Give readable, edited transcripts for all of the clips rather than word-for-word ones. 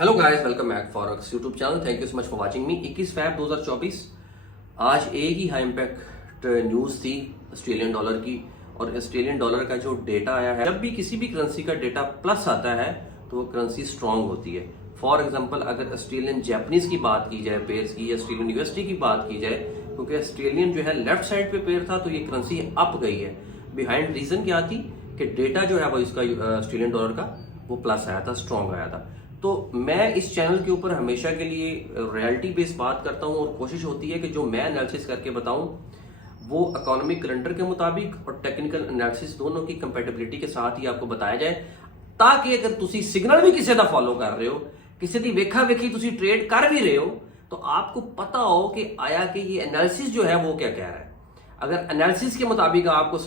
Hello guys, welcome back forex YouTube channel. Thank you so much for watching me. 21 Feb 2024 आज एक ही high impact news थी Australian dollar की। और Australian dollar का जो डेटा आया है, जब भी किसी भी करेंसी का डेटा प्लस आता है तो वो करेंसी स्ट्रांग होती है। फॉर एग्जांपल अगर ऑस्ट्रेलियन जैपनीज की बात की जाए पेयर्स की, या ऑस्ट्रेलियन यूएसडी की बात की जाए, क्योंकि ऑस्ट्रेलियन जो है लेफ्ट साइड पे पेयर था तो ये करेंसी अप गई है। बिहाइंड रीजन क्या थी कि डेटा जो है वो इसका ऑस्ट्रेलियन डॉलर का वो प्लस आया था, स्ट्रांग आया था। तो मैं इस चैनल के ऊपर हमेशा के लिए रियलिटी बेस्ड बात करता हूं, और कोशिश होती है कि जो मैं एनालिसिस करके बताऊं वो इकोनॉमिक कैलेंडर के मुताबिक और टेक्निकल एनालिसिस दोनों की कंपैटिबिलिटी के साथ ही आपको बताया जाए, ताकि अगर तुसी सिग्नल भी किसी का फॉलो कर रहे हो, किसी की वेखा वेखी तुसी ट्रेड कर भी रहे हो, तो आपको पता हो कि आया कि ये एनालिसिस जो है वो क्या कह रहा है। अगर एनालिसिस के मुताबिक आपको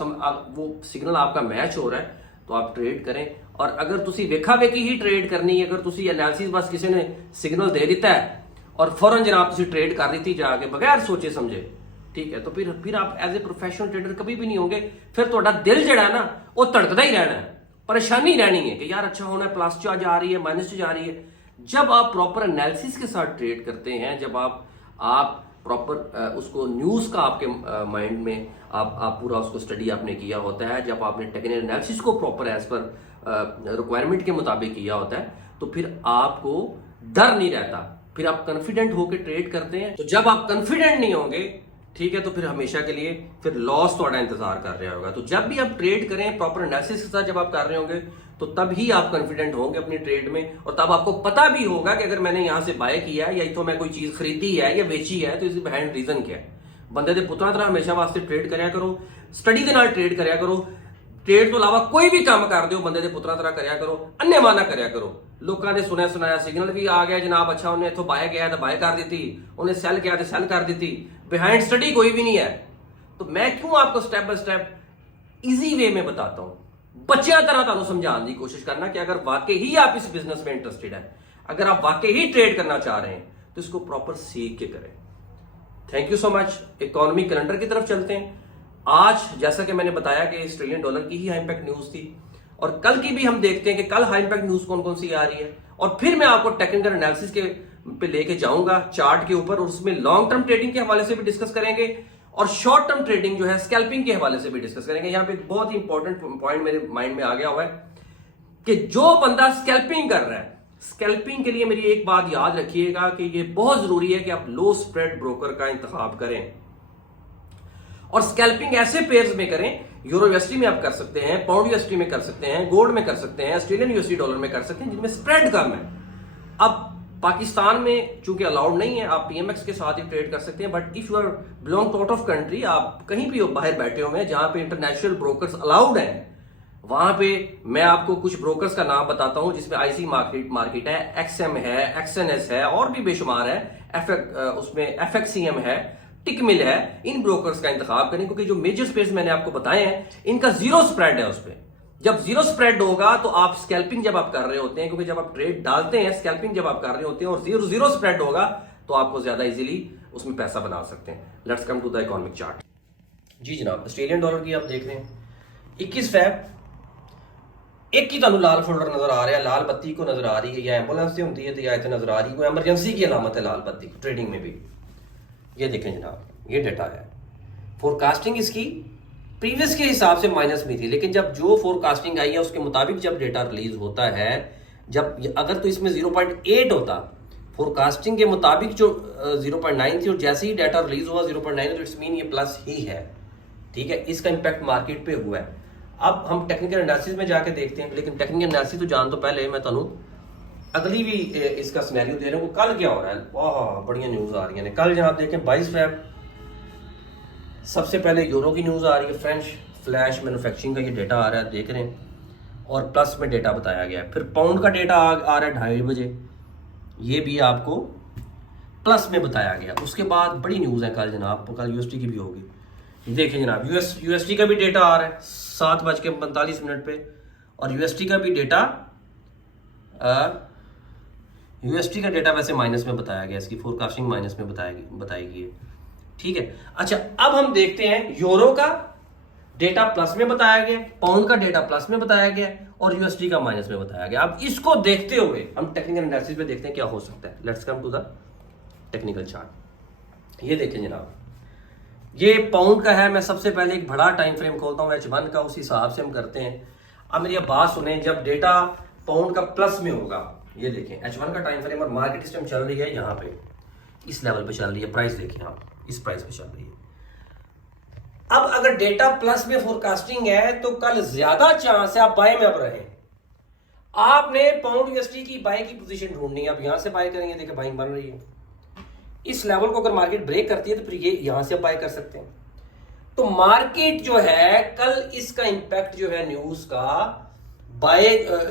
वो सिग्नल आपका मैच हो रहा है तो आप ट्रेड करें। और अगर तुसी वेखा वेखी ही ट्रेड करनी है, अगर तुसी एनालिसिस बस किसी ने सिग्नल दे दिता है और फौरन जनाब तुसी ट्रेड कर दी थी जाके बगैर सोचे समझे, ठीक है, तो फिर आप एज ए प्रोफेशनल ट्रेडर कभी भी नहीं होंगे। फिर ਤੁਹਾਡਾ दिल जड़ा है ना वो धड़कता ही रहना है, परेशानी रहनी है कि यार अच्छा होना है, प्लस च जा रही है, माइनस च जा रही है। जब आप प्रॉपर एनालिसिस के साथ ट्रेड करते हैं, जब आप प्रॉपर उसको न्यूज़ का आपके माइंड में आप पूरा उसको स्टडी आपने किया होता है, जब आपने टेक्निकल एनालिसिस को प्रॉपर एज पर रिक्वायरमेंट के मुताबिक किया होता है, तो फिर आपको डर नहीं रहता, फिर आप कॉन्फिडेंट होकर ट्रेड करते हैं। तो जब आप कॉन्फिडेंट नहीं होंगे, ठीक है, तो फिर हमेशा के लिए फिर लॉस थोड़ा इंतजार कर रहा होगा। तो जब भी आप ट्रेड करें प्रॉपर एनालिसिस के साथ जब आप कर रहे होंगे, तो तब ही आप कॉन्फिडेंट होंगे अपनी ट्रेड में, और तब आपको पता भी होगा कि अगर मैंने यहां से बाय किया है या तो मैं कोई चीज खरीदी है या बेची है तो इसके बिहाइंड रीजन क्या है। बंदे दे पुत्रा तरह हमेशा वास्ते ट्रेड करया करो, स्टडी के नाल ट्रेड करया करो। ट्रेड तो अलावा कोई भी काम कर दो बंदे दे पुत्रा तरह करया करो, अन्य माना करया करो। लोगों ने सुनया सुनाया सिग्नल भी आ गया जनाब, अच्छा उन्हें इथों बाय गया तो बाय कर दी, उन्हें सेल किया तो सेल कर दी, बिहाइंड स्टडी कोई भी नहीं है। तो मैं क्यों आपको step by step easy way में बताता हूं, बच्चियां तरह तुहानू समझाने की कोशिश करना कि अगर वाकई ही आप इस बिजनेस में इंटरेस्टेड है, अगर आप वाकई ही ट्रेड करना चाह रहे हैं, तो इसको प्रॉपर सीख के करें। Thank you so much. Economic calendar की तरफ चलते हैं। आज जैसा कि मैंने बताया कि ऑस्ट्रेलियन डॉलर की ही हाई इंपैक्ट न्यूज थी, और कल की भी हम देखते हैं कि कल हाई इंपैक्ट न्यूज कौन कौन सी आ रही है, और फिर मैं आपको टेक्निकल एनालिसिस के पे लेके जाऊंगा चार्ट के ऊपर, और उसमें लॉन्ग टर्म ट्रेडिंग के हवाले से भी डिस्कस करेंगे, और शॉर्ट टर्म ट्रेडिंग जो है स्कैल्पिंग के हवाले से भी डिस्कस करेंगे। यहां पे एक बहुत ही इंपॉर्टेंट पॉइंट मेरे माइंड में आ गया हुआ है कि जो बंदा स्कैल्पिंग कर रहा है, स्कैल्पिंग के लिए मेरी एक बात याद रखिएगा कि ये बहुत जरूरी है कि आप लो स्प्रेड ब्रोकर का इंतखाब करें, और स्कैल्पिंग ऐसे पेयर्स में करें, यूरो यूएसडी में आप कर सकते हैं, पाउंड यूएसडी में कर सकते हैं, गोल्ड में कर सकते हैं, ऑस्ट्रेलियन यूएसडी डॉलर में कर सकते हैं, जिनमें स्प्रेड कम है। अब पाकिस्तान में चूंकि अलाउड नहीं है, आप पीएमएक्स के साथ ही ट्रेड कर सकते हैं, but if you are belong to out of country, आप कहीं भी बाहर बैठे हुए हैं जहां पे इंटरनेशनल ब्रोकर्स अलाउड हैं, वहां पे मैं आपको कुछ ब्रोकर्स का नाम बताता हूं, जिसमें आईसी मार्केट है, एक्सएम है, एक्सएनएस है, और भी बेशुमार है, उसमें एफएक्सीएम है, टिकमिल है। इन ब्रोकर्स का इंतखाब करें, क्योंकि जो मेजर स्पेस मैंने आपको बताए हैं इनका जीरो स्प्रेड है। उस पर जब जीरो स्प्रेड होगा तो आप स्कैल्पिंग जब आप कर रहे होते हैं, क्योंकि जब आप ट्रेड डालते हैं, स्कैल्पिंग जब आप कर रहे होते हैं, और जीरो स्प्रेड होगा तो आपको ज्यादा इजीली उसमें पैसा बना सकते हैं। Let's come to the economic chart. जी जनाब, ऑस्ट्रेलियन डॉलर की आप देख रहे हैं 21 फैब, एक ही तुहानू लाल फोल्डर नजर आ रहा है, लाल बत्ती को नजर आ रही है, या एम्बुलेंस से होती है तो या इतने नजर आ रही है, कोई एमरजेंसी की अलामत है लाल बत्ती ट्रेडिंग में भी। ये देखें जनाब, ये डेटा है, फोरकास्टिंग इसकी प्रीवियस के हिसाब से माइनस में थी, लेकिन जब जो फोरकास्टिंग आई है उसके मुताबिक जब डेटा रिलीज होता है, जब अगर तो इसमें 0.8 होता, फोरकास्टिंग के मुताबिक जो 0.9 थी, और जैसे ही डाटा रिलीज हुआ 0.9, तो इट्स मीन ये प्लस ही है, ठीक है। इसका इंपैक्ट मार्केट पे हुआ है। अब हम टेक्निकल एनालिसिस में जाके देखते हैं, लेकिन टेक्निकल एनालिसिस तो जान तो पहले मैं तुहानू अगली भी इसका सिनेरियो दे रहा हूँ। कल क्या हो रहा है, वाह बढ़िया न्यूज आ रही है। कल जनाब देखें 22 फैब, सबसे पहले यूरो की न्यूज आ रही है, फ्रेंच फ्लैश मैन्युफैक्चरिंग का ये डेटा आ रहा है, देख रहे हैं, और प्लस में डेटा बताया गया है। फिर पाउंड का डेटा आ रहा है 2:30 बजे, ये भी आपको प्लस में बताया गया। उसके बाद बड़ी न्यूज है कल जनाब, कल यूएसडी की भी होगी। देखिए जनाब, यूएसडी का भी डेटा आ रहा है 7:45 पे, और यूएसडी का भी डेटा यूएसडी का डेटा वैसे माइनस में बताया गया, इसकी फोरकास्टिंग माइनस में बताई गई है, ठीक है। अच्छा, अब हम देखते हैं यूरो का डेटा प्लस में बताया गया, पाउंड का डेटा प्लस में बताया गया, और यूएसडी का माइनस में बताया गया। अब इसको देखते हुए हम टेक्निकल एनालिसिस पे देखते हैं क्या हो सकता है। Let's come to the technical chart. ये देखें जनाब, ये पाउंड का है। मैं सबसे पहले एक बड़ा टाइम फ्रेम खोलता हूँ H1 का, उस हिसाब से हम करते हैं। अब मेरी बात सुने, जब डेटा पाउंड का प्लस में होगा, ये देखें H1 का टाइम फ्रेम और मार्केट इस टाइम चल रही है यहाँ पे, इस लेवल पे चल रही है। प्राइस देखें आप, इस प्राइस पे चल रही है। अब अगर डेटा प्लस में फोरकास्टिंग है तो कल ज्यादा चांस है आप बाय में अब रहें। आपने पाउंड यूएसडी की बाय की पोजीशन ढूंढनी है। अब यहां से बाय करेंगे, देखिए बाइंग बन रही है। इस लेवल को अगर मार्केट ब्रेक करती है तो फिर ये यहां से बाय कर सकते हैं। तो मार्केट जो है कल इसका इंपैक्ट जो है न्यूज का बाय,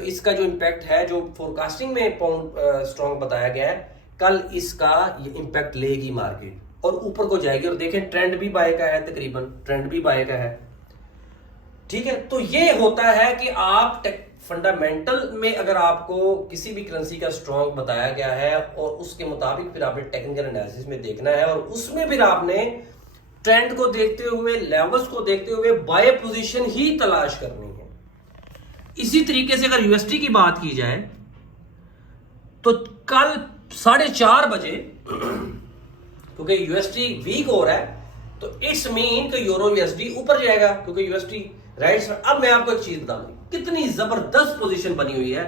इसका जो इंपैक्ट है जो फोरकास्टिंग में पाउंड स्ट्रॉन्ग बताया गया है, कल इसका ये इंपैक्ट लेगी मार्केट और ऊपर को जाएगी। और देखें ट्रेंड भी बाय का है, तकरीबन ट्रेंड भी बाय का है। ठीक है, तो ये होता है कि आप फंडामेंटल में अगर आपको किसी भी करेंसी का स्ट्रॉन्ग बताया गया है और उसके मुताबिक फिर आपने टेक्निकल एनालिसिस में देखना है और उसमें फिर आपने ट्रेंड को देखते हुए, लेवल्स को देखते हुए बाय पोजीशन ही तलाश करनी है। इसी तरीके से अगर यूएसडी की बात की जाए तो कल 4:30 बजे क्योंकि यूएसडी वीक हो रहा है तो इट्स मीन कि यूरो यूएसडी ऊपर जाएगा क्योंकि यूएसडी राइट। अब मैं आपको एक चीज बता दूं, कितनी जबरदस्त पोजीशन बनी हुई है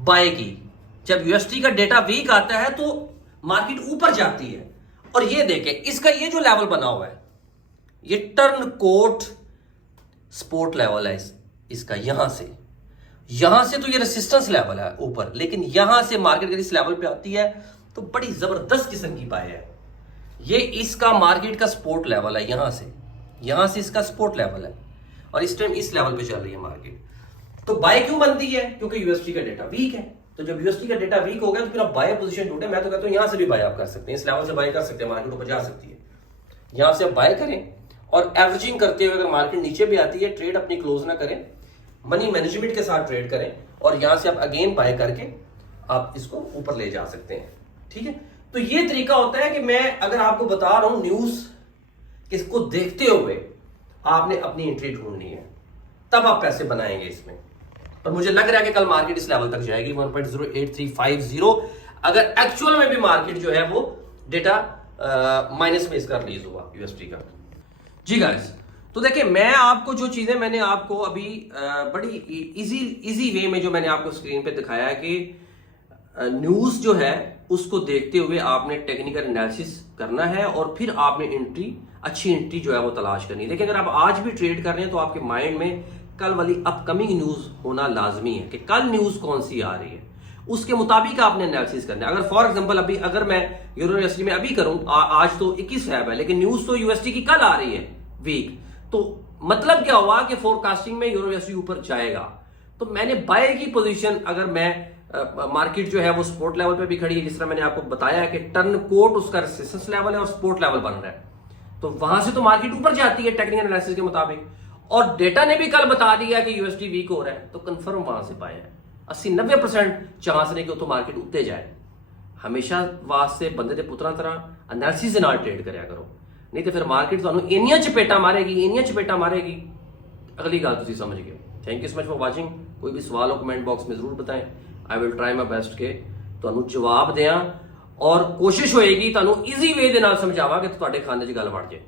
बाय की। जब यूएसडी का डेटा वीक आता है तो मार्केट ऊपर जाती है। और ये देखें इसका ये जो लेवल बना हुआ है, ये टर्न कोट सपोर्ट लेवल है इसका। यहां से तो ये रेसिस्टेंस लेवल है ऊपर, लेकिन यहां से मार्केट अगर इस लेवल पे आती है तो बड़ी जबरदस्त किस्म की बाय है। ये इसका मार्केट का सपोर्ट लेवल है। यहां से इसका सपोर्ट लेवल है और इस टाइम इस लेवल पे चल रही है मार्केट। तो बाय क्यों बनती है? क्योंकि यूएसडी का डेटा वीक है। तो जब यूएसडी का डेटा वीक हो गया तो फिर आप बाय पोजीशन ढूंढे। मैं तो कहता हूं यहां से भी बाय आप कर सकते हैं, इस लेवल से बाय कर सकते हैं, मार्केट ऊपर जा सकती है। यहां से आप बाय करें और एवरेजिंग करते हुए अगर मार्केट नीचे भी आती है, ट्रेड अपनी क्लोज ना करें, मनी मैनेजमेंट के साथ ट्रेड करें और यहां से आप अगेन बाय करके आप इसको ऊपर ले जा सकते हैं। ठीक है, तो ये तरीका होता है कि मैं अगर आपको बता रहा हूं न्यूज किसको देखते हुए आपने अपनी एंट्री ढूंढनी है, तब आप पैसे बनाएंगे इसमें। और मुझे लग रहा है कि कल मार्केट इस लेवल तक जाएगी 1.08350। अगर एक्चुअल में भी मार्केट जो है वो डेटा माइनस में इसका रिलीज हुआ यूएसडी का। जी गाइस, तो देखिए मैं आपको जो चीजें मैंने आपको अभी बड़ी इजी वे में जो मैंने आपको स्क्रीन पे दिखाया है कि न्यूज जो है उसको देखते हुए आपने टेक्निकल एनालिसिस करना है और फिर आपने अच्छी एंट्री जो है वो तलाश करनी है। लेकिन अगर आप आज भी ट्रेड कर रहे हैं तो आपके माइंड में कल वाली अपकमिंग न्यूज होना लाजमी है कि कल न्यूज कौन सी आ रही है, उसके मुताबिक आपने एनालिसिस करना है। अगर फॉर एग्जांपल अभी अगर मैं यूरो यूएसडी में अभी करूं, आज तो 21 है लेकिन न्यूज तो यूएसडी की कल आ रही है वीक, तो मतलब क्या हुआ कि फोरकास्टिंग में यूरो यूएसडी ऊपर जाएगा। तो मैंने बाय की पोजीशन, अगर मैं मार्केट जो है वो सपोर्ट लेवल पे भी खड़ी है, जिस तरह मैंने आपको बताया कि टर्न कोट उसका रेजिस्टेंस लेवल है और सपोर्ट लेवल बन रहा है, तो वहां से तो मार्केट ऊपर जाती है टेक्निकल एनालिसिस के मुताबिक। और डेटा ने भी कल बता दिया कि यूएसडी वीक हो रहा है तो कंफर्म वहां से बाय है। 80-90% चांस नहीं कि तो मार्केट उत्ते जाए। हमेशा वास्ते बंदे दे पुत्रा तरह एनालिसिस दे नाल ट्रेड करया करो, नहीं तो फिर मार्केट तुहानू इन्नियां चपेटा मारेगी। अगली गल तुसीं समझ गए। Thank you so much for watching. कोई भी सवाल हो कमेंट बॉक्स में जरूर बताएं। I will try my best के तुहानू जवाब दें और कोशिश होएगी तुहानू ईजी वे दे नाल समझावां कि तुहाडे खाने च गल वड़ जाए।